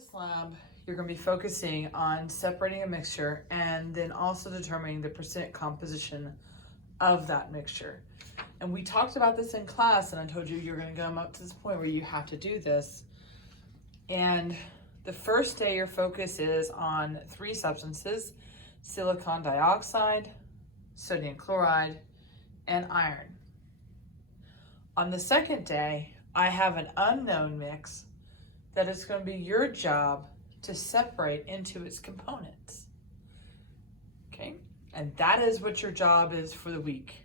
this lab, you're going to be focusing on separating a mixture and then also determining the percent composition of that mixture. And we talked about this in class, and I told you you're going to come up to this point where you have to do this. And the first day, your focus is on 3 substances: silicon dioxide, sodium chloride, and iron. On the second day, I have an unknown mix that it's going to be your job to separate into its components. Okay? And that is what your job is for the week.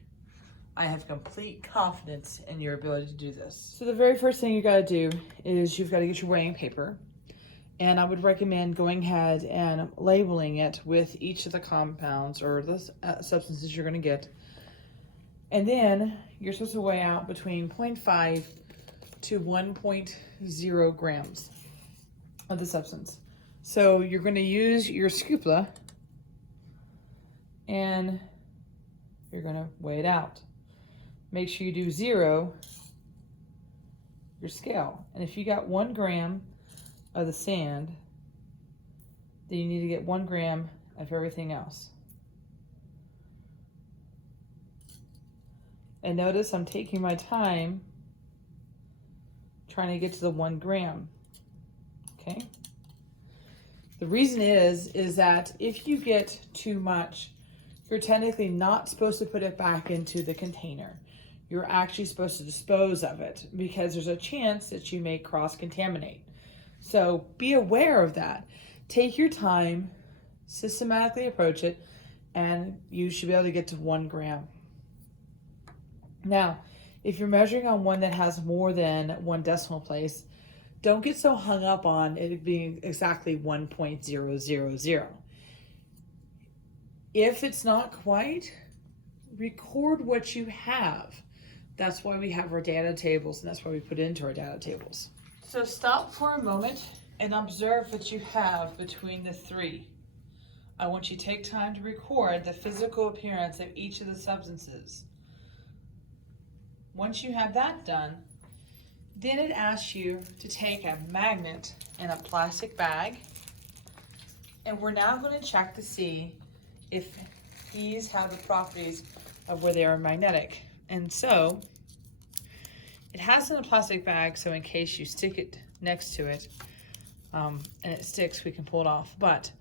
I have complete confidence in your ability to do this. So the very first thing you got to do is you've got to get your weighing paper. And I would recommend going ahead and labeling it with each of the compounds or the substances you're going to get. And then you're supposed to weigh out between 0.5 to 1.0 grams of the substance. So you're going to use your scoopla and you're going to weigh it out. Make sure you do 0 your scale. And if you got 1 gram of the sand, then you need to get 1 gram of everything else. And notice I'm taking my time trying to get to the 1 gram. Okay? The reason is that if you get too much, you're technically not supposed to put it back into the container. You're actually supposed to dispose of it because there's a chance that you may cross-contaminate. So be aware of that. Take your time, systematically approach it, and you should be able to get to 1 gram. Now, if you're measuring on one that has more than 1 decimal place, don't get so hung up on it being exactly 1.000. If it's not quite, record what you have. That's why we have our data tables, and that's why we put it into our data tables. So stop for a moment and observe what you have between the 3. I want you to take time to record the physical appearance of each of the substances. Once you have that done, then it asks you to take a magnet and a plastic bag, and we're now going to check to see if these have the properties of where they are magnetic. And so it has in a plastic bag, so in case you stick it next to it and it sticks, we can pull it off. But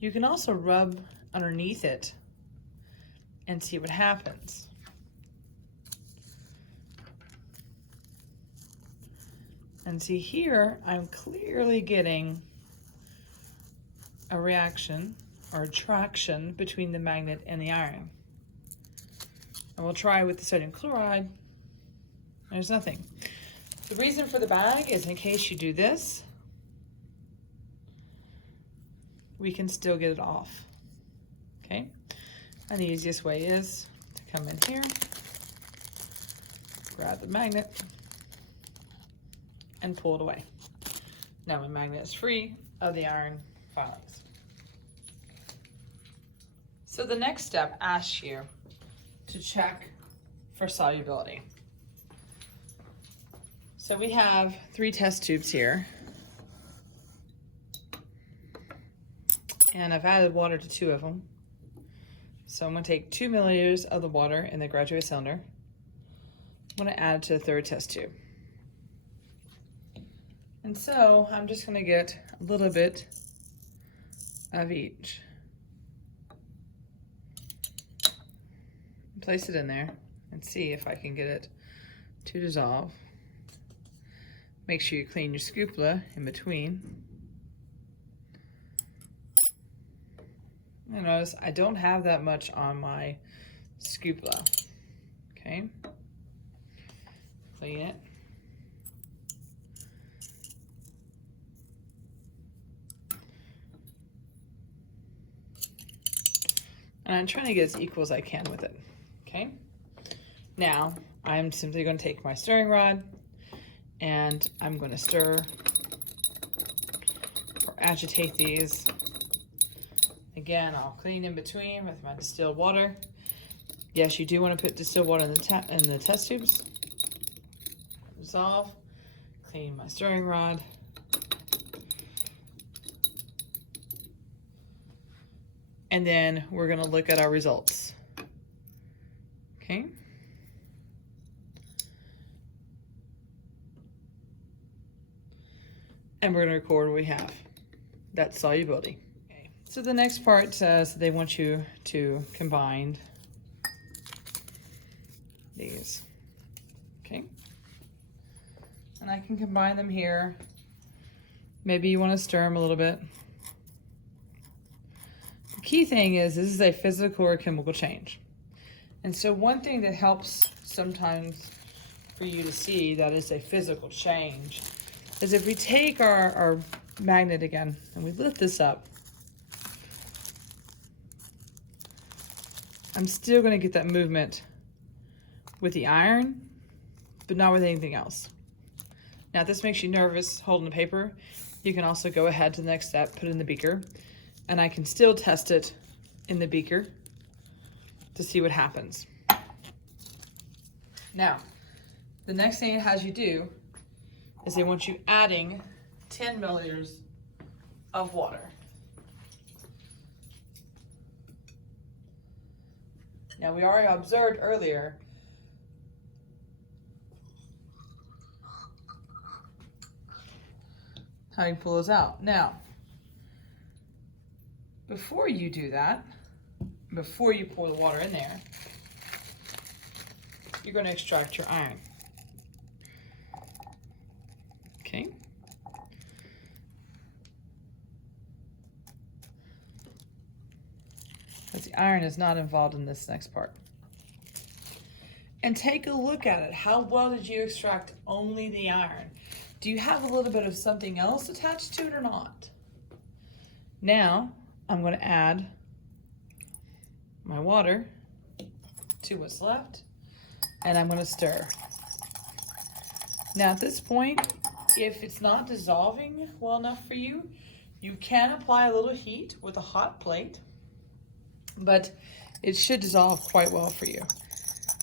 you can also rub underneath it and see what happens. And see here, I'm clearly getting a reaction or attraction between the magnet and the iron. And we'll try with the sodium chloride. There's nothing. The reason for the bag is in case you do this, we can still get it off. Okay? And the easiest way is to come in here, grab the magnet, and pull it away. Now my magnet is free of the iron filings. So the next step asks you to check for solubility. So we have 3 test tubes here. And I've added water to 2 of them. So I'm going to take 2 milliliters of the water in the graduate cylinder. I'm going to add it to the 3rd test tube. And so I'm just going to get a little bit of each. Place it in there and see if I can get it to dissolve. Make sure you clean your scoopla in between. And notice I don't have that much on my scoopla. Okay. Clean it. And I'm trying to get as equal as I can with it. Okay. Now I'm simply going to take my stirring rod and I'm going to stir or agitate these. Again, I'll clean in between with my distilled water. Yes, you do want to put distilled water in the test tubes. Dissolve. Clean my stirring rod. and then we're gonna look at our results. Okay. And we're gonna record what we have. That's solubility. Okay. So the next part says they want you to combine these. Okay. And I can combine them here. Maybe you want to stir them a little bit. The key thing is this is a physical or chemical change. And so one thing that helps sometimes for you to see that is a physical change is if we take our magnet again and we lift this up, I'm still going to get that movement with the iron, but not with anything else. Now, if this makes you nervous holding the paper, you can also go ahead to the next step, put it in the beaker, and I can still test it in the beaker to see what happens. Now, the next thing it has you do is they want you adding 10 milliliters of water. Now, we already observed earlier how you pull those out. Now, before you do that, before you pour the water in there, you're going to extract your iron. Okay. Because the iron is not involved in this next part. And take a look at it. How well did you extract only the iron? Do you have a little bit of something else attached to it or not? Now, I'm going to add my water to what's left, and I'm going to stir. Now, at this point, if it's not dissolving well enough for you, you can apply a little heat with a hot plate, but it should dissolve quite well for you.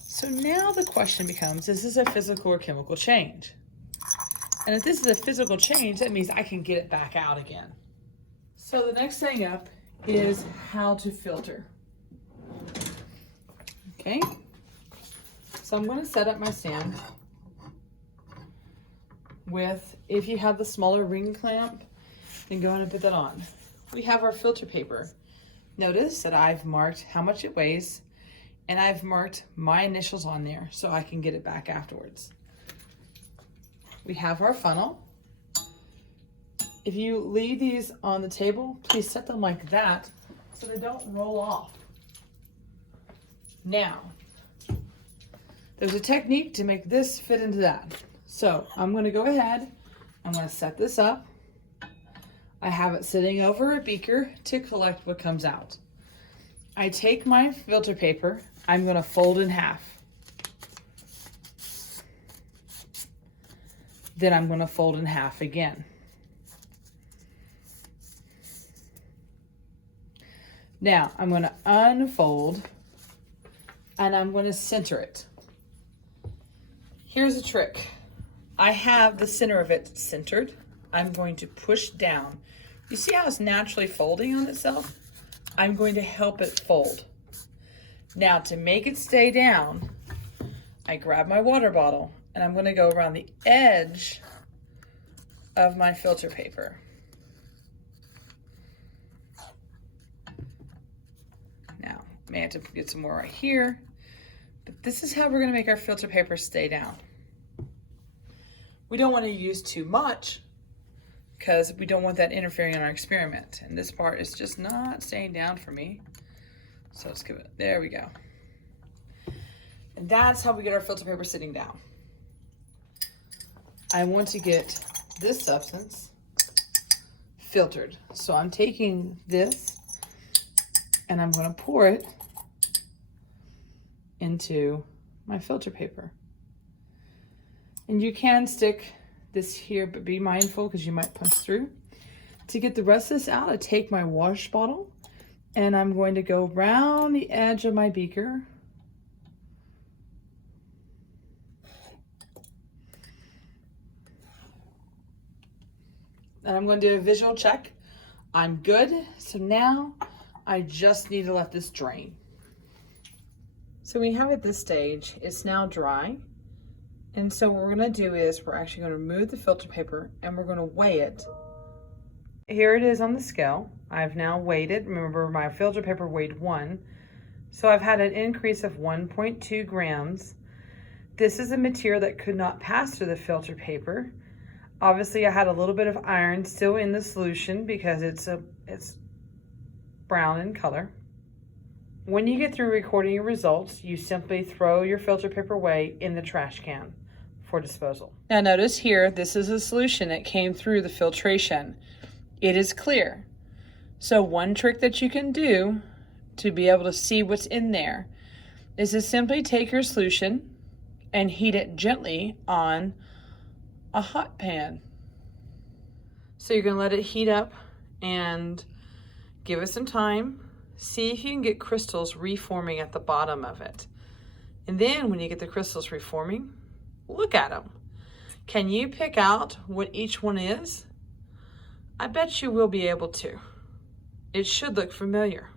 So now the question becomes, is this a physical or chemical change? And if this is a physical change, that means I can get it back out again. So the next thing up is how to filter. Okay, so I'm going to set up my stand with, if you have the smaller ring clamp, then go ahead and put that on. We have our filter paper. Notice that I've marked how much it weighs, and I've marked my initials on there so I can get it back afterwards. We have our funnel. If you leave these on the table, please set them like that so they don't roll off. Now, there's a technique to make this fit into that. So I'm going to go ahead, I'm going to set this up. I have it sitting over a beaker to collect what comes out. I take my filter paper, I'm going to fold in half. Then I'm going to fold in half again. Now I'm going to unfold and I'm going to center it. Here's a trick. I have the center of it centered. I'm going to push down. You see how it's naturally folding on itself? I'm going to help it fold. Now to make it stay down, I grab my water bottle and I'm going to go around the edge of my filter paper. Now, may have to get some more right here, but this is how we're going to make our filter paper stay down. We don't want to use too much because we don't want that interfering in our experiment. And this part is just not staying down for me. So let's give it, there we go. And that's how we get our filter paper sitting down. I want to get this substance filtered. So I'm taking this and I'm going to pour it into my filter paper. And you can stick this here, but be mindful because you might punch through. To get the rest of this out, I take my wash bottle and I'm going to go around the edge of my beaker. And I'm going to do a visual check. I'm good. So now I just need to let this drain. So we have at this stage, it's now dry. And so what we're gonna do is we're actually gonna remove the filter paper and we're gonna weigh it. Here it is on the scale. I've now weighed it. Remember, my filter paper weighed 1. So I've had an increase of 1.2 grams. This is a material that could not pass through the filter paper. Obviously I had a little bit of iron still in the solution because it's brown in color. When you get through recording your results, you simply throw your filter paper away in the trash can for disposal. Now notice here, this is a solution that came through the filtration. It is clear. So one trick that you can do to be able to see what's in there is to simply take your solution and heat it gently on a hot pan. So you're gonna let it heat up and give it some time. See if you can get crystals reforming at the bottom of it. And then when you get the crystals reforming, look at them. Can you pick out what each one is? I bet you will be able to. It should look familiar.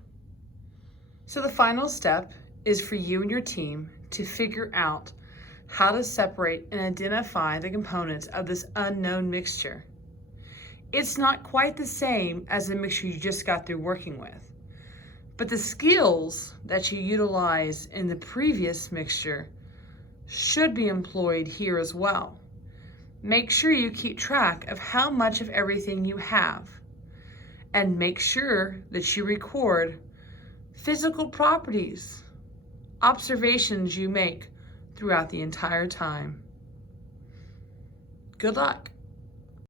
So the final step is for you and your team to figure out how to separate and identify the components of this unknown mixture. It's not quite the same as the mixture you just got through working with, but the skills that you utilize in the previous mixture should be employed here as well. Make sure you keep track of how much of everything you have, and make sure that you record physical properties, observations you make throughout the entire time. Good luck.